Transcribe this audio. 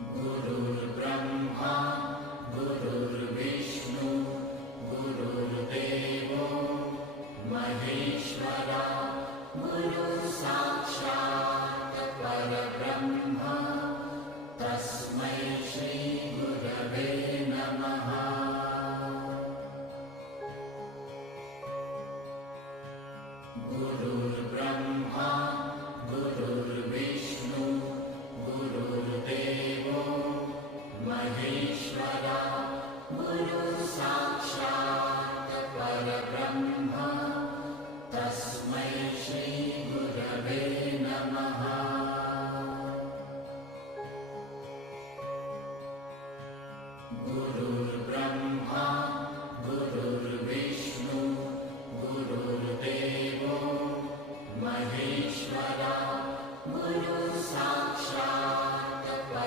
गुरुर्ब्रह्मा गुरुर्विष्णु गुरुर्देवो महेश्वरा गुरुसाक्षात् परब्रह्म तस्मै श्रीगुरवे नमः। गुरुर्ब्रह्मा गुरुर्विष्णु गुरुर्देवो महेश्वरा गुरुसाक्षात् परब्रह्म तस्मै श्रीगुरवे नमः। गुरु